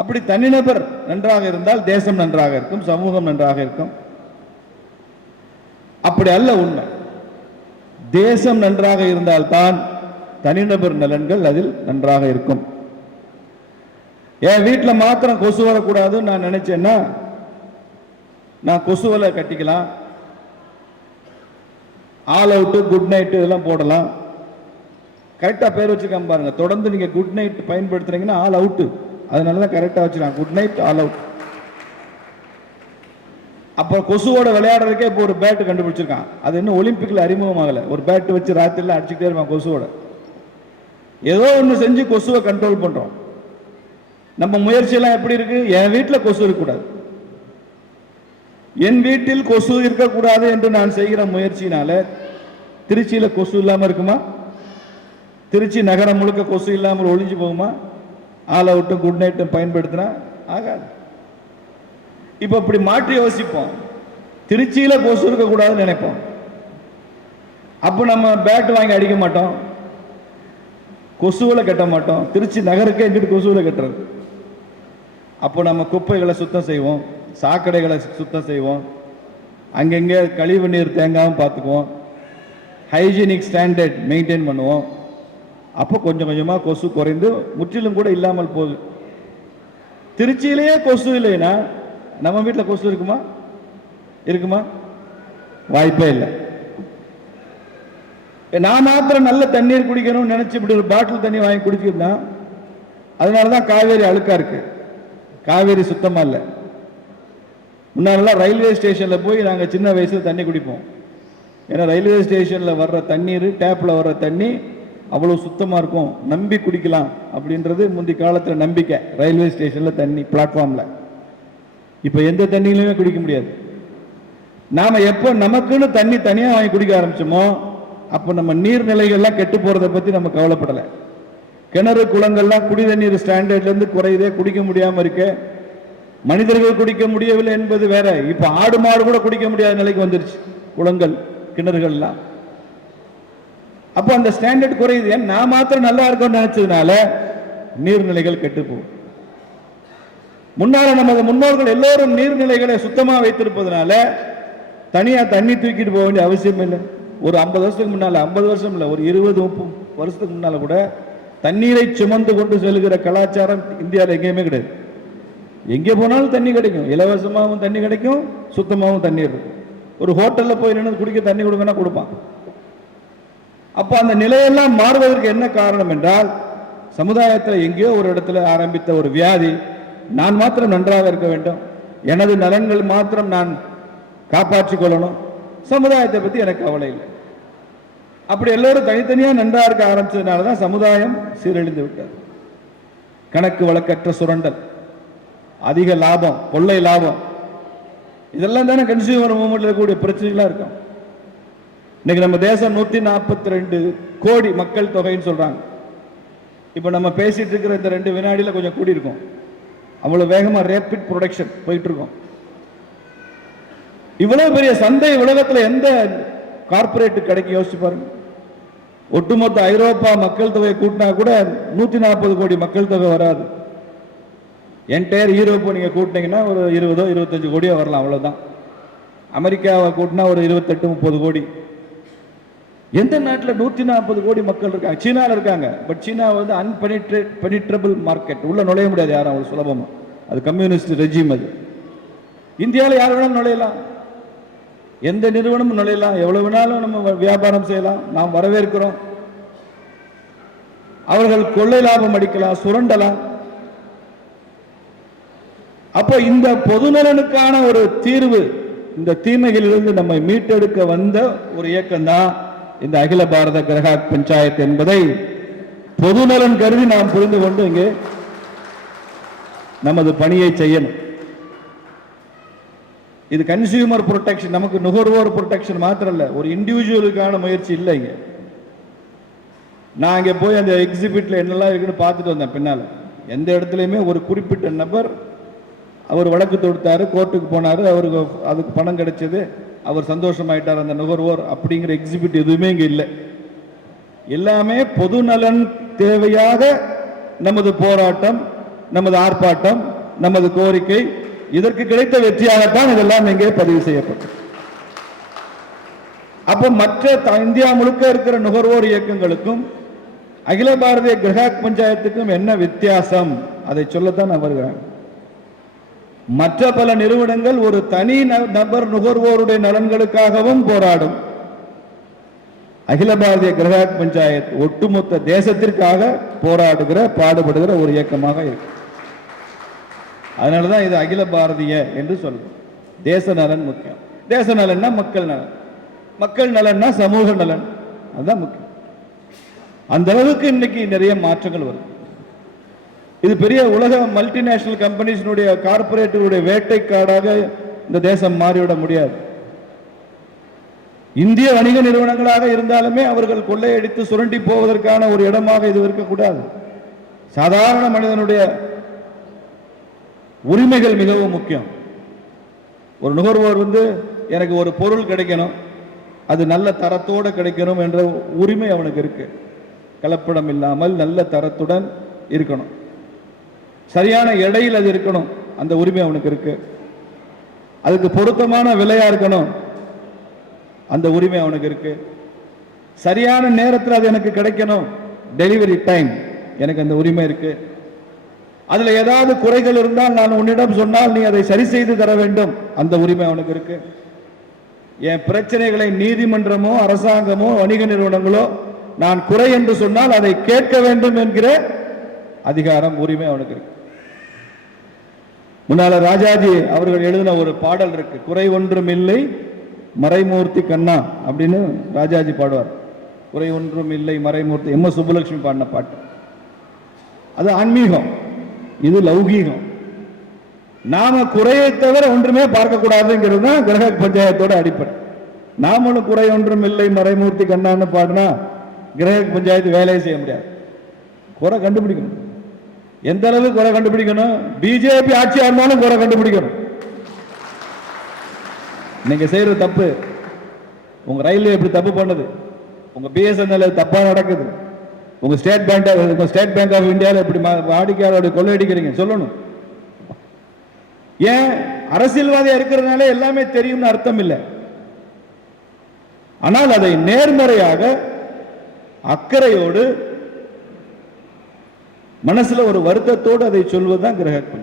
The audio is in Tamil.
அப்படி தனிநபர் நன்றாக இருந்தால் தேசம் நன்றாக இருக்கும், சமூகம் நன்றாக இருக்கும். அப்படி அல்ல உண்மை. தேசம் நன்றாக இருந்தால்தான் தனிநபர் நலன்கள் அதில் நன்றாக இருக்கும். என் வீட்டில் மாத்திரம் கொசு வரக்கூடாதுன்னு நான் நினைச்சேன்னா நான் கொசுவலை கட்டிக்கலாம், ஆல் அவுட்டு, குட் நைட்டு இதெல்லாம் போடலாம். கரெக்டாக பேர் வச்சுக்காம பாருங்க. தொடர்ந்து நீங்கள் குட் நைட் பயன்படுத்துறீங்கன்னா ஆல் அவுட்டு, அதனால தான் கரெக்டாக வச்சுக்கலாம். Good night, all out. அப்போ கொசுவோட விளையாடுறதுக்கே இப்போ ஒரு பேட்டு கண்டுபிடிச்சிருக்கான். அது இன்னும் ஒலிம்பிக்ல அறிமுகம் ஆகலை. ஒரு பேட்டு வச்சு ராத்திரில அடிச்சுக்கிட்டே இருப்பான் கொசுவோட. ஏதோ ஒன்று செஞ்சு கொசுவை கண்ட்ரோல் பண்றோம். நம்ம முயற்சியெல்லாம் எப்படி இருக்கு? என் வீட்டில் கொசு இருக்கக்கூடாது, என் வீட்டில் கொசு இருக்கக்கூடாது என்று நான் செய்கிற முயற்சியினால திருச்சியில் கொசு இல்லாமல் இருக்குமா? திருச்சி நகரம் முழுக்க கொசு இல்லாமல் ஒழிஞ்சு போகுமா? ஆல் அவுட்டும் குட் நைட்டும் பயன்படுத்தினா ஆகாது. இப்போ இப்படி மாற்றி யோசிப்போம். திருச்சியில் கொசு இருக்கக்கூடாதுன்னு நினைப்போம். அப்போ நம்ம பேட் வாங்கி அடிக்க மாட்டோம், கொசுவில் கட்ட மாட்டோம். திருச்சி நகருக்கே எங்கிட்டு கொசுவில் கட்டுறது. அப்போ நம்ம குப்பைகளை சுத்தம் செய்வோம், சாக்கடைகளை சுத்தம் செய்வோம், அங்கங்கே கழிவு நீர் தேங்காமல் பார்த்துக்குவோம், ஹைஜீனிக் ஸ்டாண்டர்ட் மெயின்டைன் பண்ணுவோம். அப்போ கொஞ்சம் கொஞ்சமாக கொசு குறைந்து முற்றிலும் கூட இல்லாமல் போகுது. திருச்சியிலேயே கொசு இல்லைன்னா நம்ம வீட்டில் கொசு இருக்குமா? இருக்குமா? வாய்ப்பே இல்லை. நான் மாத்திரம் நல்ல தண்ணீர் குடிக்கணும்னு நினைச்சு இப்படி ஒரு பாட்டில் தண்ணி வாங்கி குடிச்சிருந்தா அதனாலதான் காவேரி அழுக்கா இருக்கு. காவேரி சுத்தமா இல்லை. முன்னாடிலாம் ரயில்வே ஸ்டேஷன்ல போய் நாங்க சின்ன வயசுல தண்ணி குடிப்போம். ஏன்னா ரயில்வே ஸ்டேஷன்ல வர்ற தண்ணீர், டேப்ல வர்ற தண்ணி அவ்வளவு சுத்தமா இருக்கும், நம்பி குடிக்கலாம் அப்படின்றது முந்தி காலத்துல நம்பிக்கை. ரயில்வே ஸ்டேஷன்ல தண்ணி பிளாட்ஃபார்ம்ல. இப்ப எந்த தண்ணியிலுமே குடிக்க முடியாது. நாம எப்போ நமக்குன்னு தண்ணி தனியா வாங்கி குடிக்க ஆரம்பிச்சோமோ அப்ப நம்ம நீர்நிலைகள்லாம் கெட்டு போறதை பத்தி நம்ம கவலைப்படலை. கிணறு குளங்கள்லாம் குடி தண்ணீர் ஸ்டாண்டர்ட்ல இருந்து குறையுதே, குடிக்க முடியாம இருக்க. மனிதர்கள் குடிக்க முடியவில்லை என்பது வேற. இப்ப ஆடு மாடு கூட குடிக்க முடியாத நிலைக்கு வந்துருச்சு குளங்கள், கிணறுகள்லாம். அப்போ அந்த ஸ்டாண்டர்ட் குறையுது. நான் மாத்திரம் நல்லா இருக்கும்னு நினைச்சதுனால நீர்நிலைகள் கெட்டு போகும். முன்னால நமது முன்னோர்கள் எல்லோரும் நீர்நிலைகளை சுத்தமா வைத்திருப்பதனால தனியா தண்ணி தூக்கிட்டு போக வேண்டிய அவசியம் இல்லை. ஒரு 50 வருஷத்துக்கு முன்னால, 50 வருஷம் இல்லை, ஒரு 20-30 வருஷத்துக்கு முன்னால கூட தண்ணீரை சுமந்து கொண்டு செல்கிற கலாச்சாரம் இந்தியாவில் எங்கேயுமே கிடையாது. எங்கே போனாலும் தண்ணி கிடைக்கும், இலவசமாகவும் தண்ணி கிடைக்கும், சுத்தமாகவும் தண்ணி இருக்கும். ஒரு ஹோட்டல்ல போய் நின்று குடிக்க தண்ணி கொடுங்கன்னா கொடுப்பான். அப்போ அந்த நிலையெல்லாம் மாறுவதற்கு என்ன காரணம் என்றால் சமுதாயத்தில் எங்கேயோ ஒரு இடத்துல ஆரம்பித்த ஒரு வியாதி. நான் மாத்திரம் நன்றாக இருக்க வேண்டும், எனது நலன்கள் மாத்திரம் நான் காப்பாற்றிக் கொள்ளணும், சமுதாயத்தை பத்தி எனக்கு கவலை இல்லை. அப்படி எல்லோரும் தனித்தனியா நன்றா இருக்க ஆரம்பிச்சதுனாலதான் சமுதாயம் சீரழிந்து விட்டது. கணக்கு வழக்கற்ற சுரண்டல், அதிக லாபம், கொள்ளை லாபம், இதெல்லாம் தானே கன்சியூமர் மூவ்மெண்ட்ல கூடிய பிரச்சனைகளா இருக்கும். இன்னைக்கு நம்ம தேசம் 142 கோடி மக்கள் தொகைன்னு சொல்றாங்க. இப்ப நம்ம பேசிட்டு இருக்கிற இந்த 2 வினாடியில கொஞ்சம் கூடி இருக்கும். அவ்வளவு வேகமா ரேபிட் ப்ரொடக்ஷன் போயிட்டு இருக்கோம். இவ்வளவு பெரிய சந்தை உலகத்துல எந்த கார்பரேட் கிடைக்கும் யோசிச்சு பாருங்க. ஒட்டுமொத்த ஐரோப்பா மக்கள் தொகை கூட்டினா கூட 140 கோடி மக்கள் தொகை வராது. என்டையர் யூரோப்பை நீங்க கூட்டினீங்கன்னா ஒரு 20-25 கோடியா வரலாம், அவ்வளவுதான். அமெரிக்காவை கூட்டினா ஒரு 28-30 கோடி. எந்த நாட்டில் 140 கோடி மக்கள் இருக்காங்க? சீனாவில் இருக்காங்க. பட் சீனா வந்து அன்பெனிட்ரபிள் மார்க்கெட், உள்ள நுழைய முடியாது யாரும் அவ்வளவு சுலபமா. அது கம்யூனிஸ்ட் ரெஜிம். அது இந்தியாவில் யார் வேணாலும் நுழையலாம், எந்த நிறுவனமும் நுழையலாம், எவ்வளவு வேணாலும் நம்ம வியாபாரம் செய்யலாம். நாம் வரவேற்கிறோம். அவர்கள் கொள்ளை லாபம் அடிக்கலாம், சுரண்டலாம். அப்போ இந்த பொதுநலனுக்கான ஒரு தீர்வு, இந்த தீமைகளிலிருந்து நம்மை மீட்டெடுக்க வந்த ஒரு இயக்கம் தான் இந்த அகில பாரத கிரகாக் பஞ்சாயத்து என்பதை பொதுநலன் கருதி நாம் புரிந்து கொண்டு இங்கே நமது பணியை செய்யணும். இது கன்சியூமர் ப்ரொடெக்ஷன், நமக்கு நுகர்வோர் ப்ரொடெக்ஷன் மாத்திரம் இல்ல, ஒரு இண்டிவிஜுவலுக்கான முயற்சி இல்லை. இங்க நான் இங்க போய் அந்த எக்ஸிபிட்ல என்னெல்லாம் இருக்குன்னு பார்த்துட்டு வந்தேன். பின்னால எந்த இடத்துலையுமே ஒரு குறிப்பிட்ட நபர் அவர் வழக்கு தொடுத்தாரு, கோர்ட்டுக்கு போனாரு, அவருக்கு அதுக்கு பணம் கிடைச்சது, அவர் சந்தோஷமாயிட்டார் அந்த நுகர்வோர் அப்படிங்கிற எக்ஸிபிட் எதுவுமே இங்க இல்லை. எல்லாமே பொதுநலன் தேவையாக நமது போராட்டம், நமது ஆர்ப்பாட்டம், நமது கோரிக்கை, இதற்கு கிடைத்த வெற்றியாகத்தான் இதெல்லாம் இங்கே பதிவு செய்யப்பட்டது. அப்ப மற்ற இந்தியா முழுக்க இருக்கிற நுகர்வோர் இயக்கங்களுக்கும் அகில பாரதிய கிராஹக் பஞ்சாயத்துக்கும் என்ன வித்தியாசம், அதை சொல்லத்தான் நான் வருகிறேன். மற்ற பல நிறுவனங்கள் ஒரு தனி நபர் நுகர்வோருடைய நலன்களுக்காகவும் போராடும். அகில பாரதிய கிராஹக் பஞ்சாயத் ஒட்டுமொத்த தேசத்திற்காக போராடுகிற, பாடுபடுகிற ஒரு இயக்கமாக இருக்கு. அதனாலதான் இது அகில பாரதிய என்று சொல்றோம். தேச நலன் முக்கியம். தேச நலன்னா மக்கள் நலன், மக்கள் நலன்னா சமூக நலன், அதுதான் முக்கியம். அந்த அளவுக்கு இன்னைக்கு நிறைய மாற்றங்கள் வருது. இது பெரிய உலக மல்டிநேஷனல் கம்பெனிஸினுடைய கார்பரேட்டுடைய வேட்டைக்காடாக இந்த தேசம் மாறிவிட முடியாது. இந்திய வணிக நிறுவனங்களாக இருந்தாலுமே அவர்கள் கொள்ளையடித்து சுரண்டி போவதற்கான ஒரு இடமாக இது இருக்கக்கூடாது. சாதாரண மனிதனுடைய உரிமைகள் மிகவும் முக்கியம். ஒரு நுகர்வோர் எனக்கு ஒரு பொருள் கிடைக்கணும், அது நல்ல தரத்தோடு கிடைக்கணும் என்ற உரிமை அவனுக்கு இருக்கு. கலப்படம் இல்லாமல் நல்ல தரத்துடன் இருக்கணும், சரியான எடையில் அது இருக்கணும், அந்த உரிமை அவனுக்கு இருக்கு. அதுக்கு பொருத்தமான விலையா இருக்கணும், அந்த உரிமை அவனுக்கு இருக்கு. சரியான நேரத்தில் அது எனக்கு கிடைக்கணும், டெலிவரி டைம், எனக்கு அந்த உரிமை இருக்கு. அதுல ஏதாவது குறைகள் இருந்தால் நான் உன்னிடம் சொன்னால் நீ அதை சரி செய்து தர வேண்டும், அந்த உரிமை அவனுக்கு இருக்கு. என் பிரச்சனைகளை நீதிமன்றமோ அரசாங்கமோ வணிக நிறுவனங்களோ நான் குறை என்று சொன்னால் அதை கேட்க வேண்டும் என்கிற அதிகாரம், உரிமை அவனுக்கு இருக்கு. முன்னால ராஜாஜி அவர்கள் எழுதின ஒரு பாடல் இருக்கு, குறை ஒன்றும் இல்லை மறைமூர்த்தி கண்ணா அப்படின்னு ராஜாஜி பாடுவார். குறை ஒன்றும் இல்லை மறைமூர்த்தி, எம். எஸ். சுப்புலட்சுமி பாடின பாட்டு. அது ஆன்மீகம், இது லௌகீகம். நாம குறையை தவிர ஒன்றுமே பார்க்க கூடாதுங்கிறது தான் கிராஹக் பஞ்சாயத்தோட அடிப்படை. நாமளும் குறை ஒன்றும் இல்லை மறைமூர்த்தி கண்ணான்னு பாடினா கிராஹக் பஞ்சாயத்து வேலையை செய்ய முடியாது. குறை கண்டுபிடிக்கணும். எந்த அளவு குறை கண்டுபிடிக்கணும்? பிஜேபி ஆட்சியா இருந்தாலும் குறை கண்டுபிடிக்கணும். நீங்க செய்யற தப்பு, உங்க ரயில்வே எப்படி தப்பு பண்ணது, உங்க பிஎஸ்என்எல் தப்பா நடக்குது, உங்க ஸ்டேட் பேங்க் ஆஃப் இந்தியாவில் எப்படி வாடிக்கையாளருடைய கொள்ளையடிக்கிறீங்க சொல்லணும். ஏன் அரசியல்வாதியா இருக்கிறதுனால எல்லாமே தெரியும்னு அர்த்தம் இல்லை. ஆனால் அதை நேர்மறையாக அக்கறையோடு மனசுல ஒரு வருத்தத்தோடு அதை சொல்வதுதான் கிராஹக்.